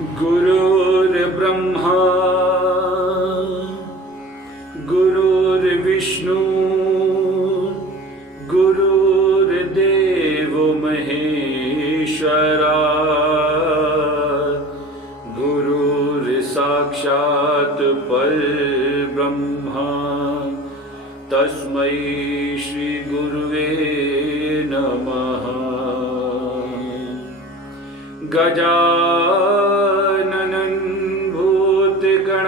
गुरुर्ब्रह्मा गुरुर्विष्णु गुरुर्देवो महेश्वरा गुरुर्साक्षात् परब्रह्मा तस्मै श्री गुरुवे नमः। गजाननं भूतगणाधिसेवितं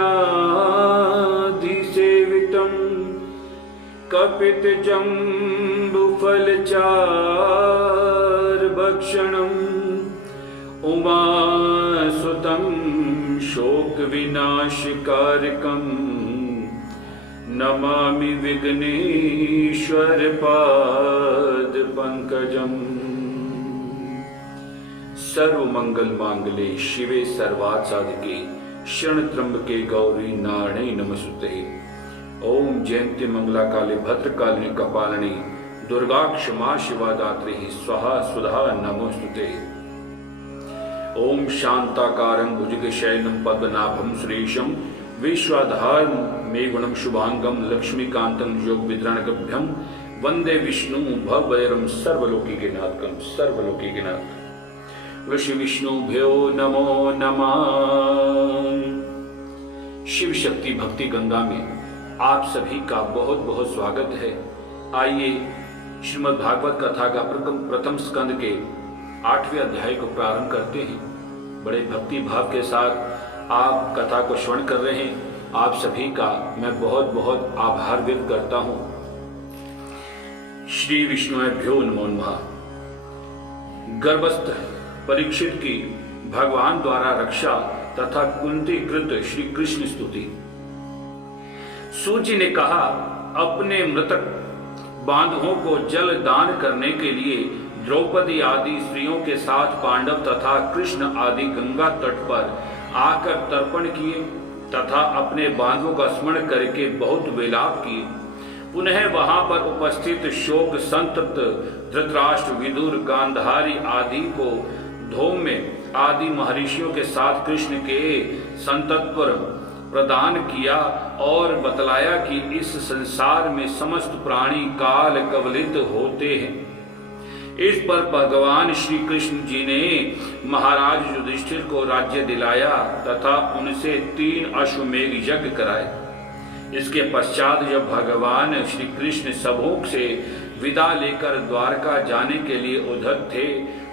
कपितजम्बुफलचार्भक्षणम् उमासुतं शोकविनाशकारकं नमामि विघ्नेश्वरपादपङ्कजम्। सर्वमंगल मांगले शिवे सर्वार्थ साधिके शरणत्र्यंबके गौरी नारायणी नमस्तुते। ओम जयंती मंगला काले भद्रकालिनी कपालिनी दुर्गा क्षमा शिवा दात्री स्वाहा सुधा नमोस्तुते। ओम शांताकारं भुजगशयनं पद्मनाभं सुरेशं विश्वाधारं मेघुणं शुभांगं लक्ष्मीकांतं योगविद्राणकभ्यं वंदे विष्णु भवभयरं सर्वलोकीनाथं सर्वलोकीनाथ। ऋषि विष्णुभ्यो नमो नमः। शिव शक्ति भक्ति गंगा में आप सभी का बहुत बहुत स्वागत है। आइए श्रीमद् भागवत कथा का प्रथम स्कंद के 8वें अध्याय को प्रारंभ करते हैं। बड़े भक्ति भाव के साथ आप कथा को श्रवण कर रहे हैं। आप सभी का मैं बहुत बहुत आभार व्यक्त करता हूं। श्री विष्णुभ्यो नमो नमः। गर्भस्थ परीक्षित की भगवान द्वारा रक्षा तथा कुंती कृत श्री कृष्ण स्तुति। सूची ने कहा, अपने मृतक बांधवों को जल दान करने के लिए द्रौपदी आदि स्त्रियों के साथ पांडव तथा कृष्ण आदि गंगा तट पर आकर तर्पण किए तथा अपने बांधवों का स्मरण करके बहुत विलाप किए। पुनः वहां पर उपस्थित शोक संतप्त धृतराष्ट्र विदुर गांधारी आदि को धौम्य आदि महर्षियों के साथ कृष्ण के संतत्व प्रदान किया और बतलाया कि इस संसार में समस्त प्राणी काल कवलित होते हैं। इस पर भगवान श्री कृष्ण जी ने महाराज युधिष्ठिर को राज्य दिलाया तथा उनसे 3 अश्वमेघ यज्ञ कराए। इसके पश्चात जब भगवान श्री कृष्ण सबों से विदा लेकर द्वारका जाने के लिए उधर थे,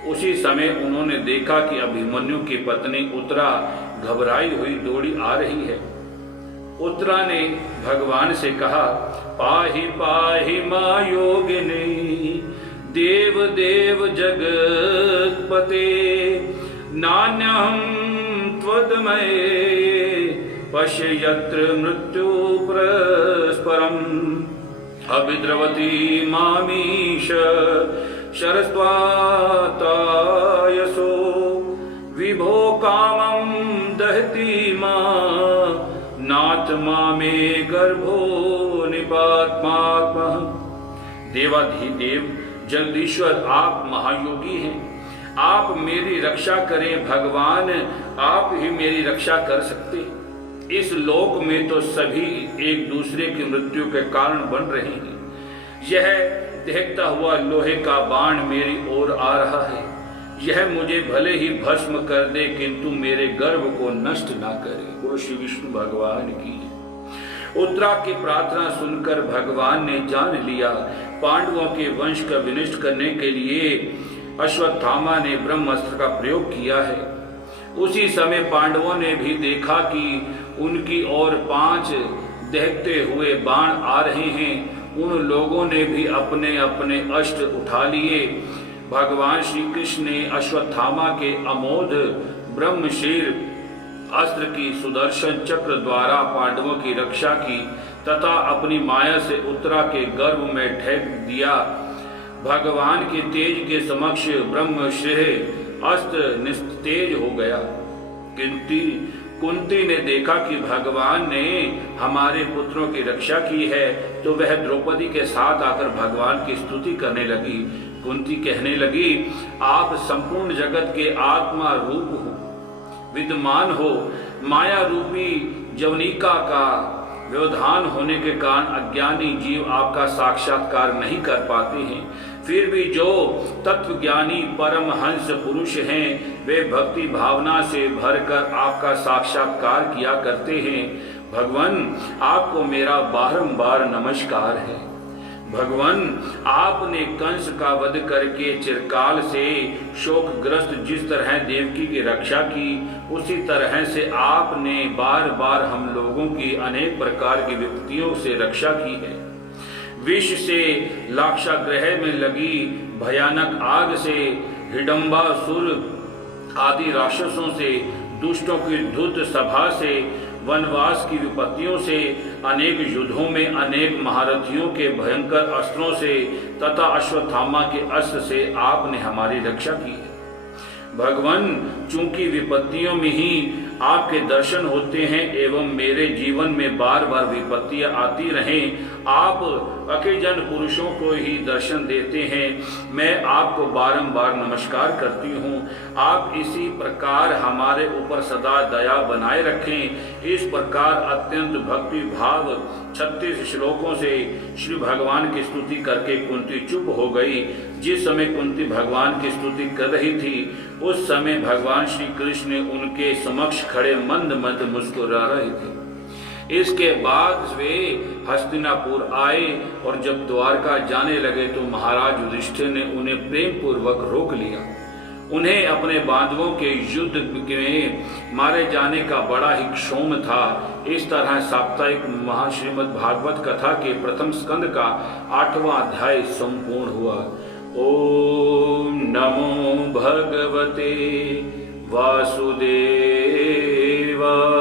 उसी समय उन्होंने देखा कि अभिमन्यु की पत्नी उत्तरा घबराई हुई दौड़ी आ रही है। उत्तरा ने भगवान से कहा, पाहि पाहि मां योगिनी देव देव जगत्पते नान्यहं त्वदमये पश्यत्र मृत्यु परस्परम् अभिद्रवती मामीश शरस्वातायसो विभो कामं दहति मां नाथ मामे गर्भो निपात्मात्मा। देवाधिदेव जगदीश्वर आप महायोगी हैं, आप मेरी रक्षा करें भगवान, आप ही मेरी रक्षा कर सकते हैं। इस लोक में तो सभी एक दूसरे की मृत्यु के कारण बन रहे हैं। यह देखता हुआ लोहे का बाण मेरी ओर आ रहा है। यह मुझे भले ही भस्म कर दे किंतु मेरे गर्भ को नष्ट ना करे। वो श्री विष्णु भगवान की। उत्तरा की प्रार्थना सुनकर भगवान ने जान लिया पांडवों के वंश का विनष्ट करने के लिए अश्वत्थामा ने ब्रह्मास्त्र का प्रयोग किया है। उसी समय पांडवों ने भी देखा कि उनकी ओर 5 दहकते हुए बाण आ रहे हैं। उन लोगों ने भी अपने अपने अस्त्र उठा लिए। भगवान श्री कृष्ण ने अश्वत्थामा के अमोघ ब्रह्मशीर अस्त्र की सुदर्शन चक्र द्वारा पांडवों की रक्षा की तथा अपनी माया से उत्तरा के गर्भ में ढक दिया। भगवान के तेज के समक्ष ब्रह्मश्रेय अस्त्र निस्तेज हो गया। कुंती ने देखा कि भगवान ने हमारे पुत्रों की रक्षा की है तो वह द्रौपदी के साथ आकर भगवान की स्तुति करने लगी। कुंती कहने लगी, आप संपूर्ण जगत के आत्मा रूप हो, विद्यमान हो, माया रूपी जवनिका का व्यवधान होने के कारण अज्ञानी जीव आपका साक्षात्कार नहीं कर पाते हैं। फिर भी जो तत्वज्ञानी परमहंस पुरुष हैं, वे भक्ति भावना से भरकर आपका साक्षात्कार किया करते हैं। भगवान, आपको मेरा बारंबार नमस्कार है। भगवान, आपने कंस का वध करके चिरकाल से शोकग्रस्त जिस तरह देवकी की रक्षा की, उसी तरह से आपने बार बार हम लोगों की अनेक प्रकार की विपत्तियों से रक्षा की है। विष से, लाक्षागृह में लगी भयानक आग से, हिडम्बासुर आदि राक्षसों से, दुष्टों की धूत सभा से, वनवास की विपत्तियों से, अनेक युद्धों में अनेक महारथियों के भयंकर अस्त्रों से तथा अश्वत्थामा के अस्त्र से आपने हमारी रक्षा की है। भगवान, चूंकि विपत्तियों में ही आपके दर्शन होते हैं एवं मेरे जीवन में बार बार विपत्तियां आती रहें, आप अकेजन पुरुषों को ही दर्शन देते हैं। मैं आपको बारंबार नमस्कार करती हूँ। आप इसी प्रकार हमारे ऊपर सदा दया बनाए रखें। इस प्रकार अत्यंत भक्ति भाव 36 श्लोकों से श्री भगवान की स्तुति करके कुंती चुप हो गई। जिस समय कुंती भगवान की स्तुति कर रही थी, उस समय भगवान श्री कृष्ण उनके समक्ष खड़े मंद मंद मुस्कुरा रहे थे। इसके बाद वे हस्तिनापुर आए और जब द्वारका जाने लगे तो महाराज युधिष्ठिर ने उन्हें प्रेम पूर्वक रोक लिया। उन्हें अपने बांधवों के युद्ध में मारे जाने का बड़ा ही क्षोभ था। इस तरह साप्ताहिक महाश्रीमद् भागवत कथा के प्रथम स्कंद का 8वां अध्याय संपूर्ण हुआ। ओम नमो भगवते वासुदेवाय।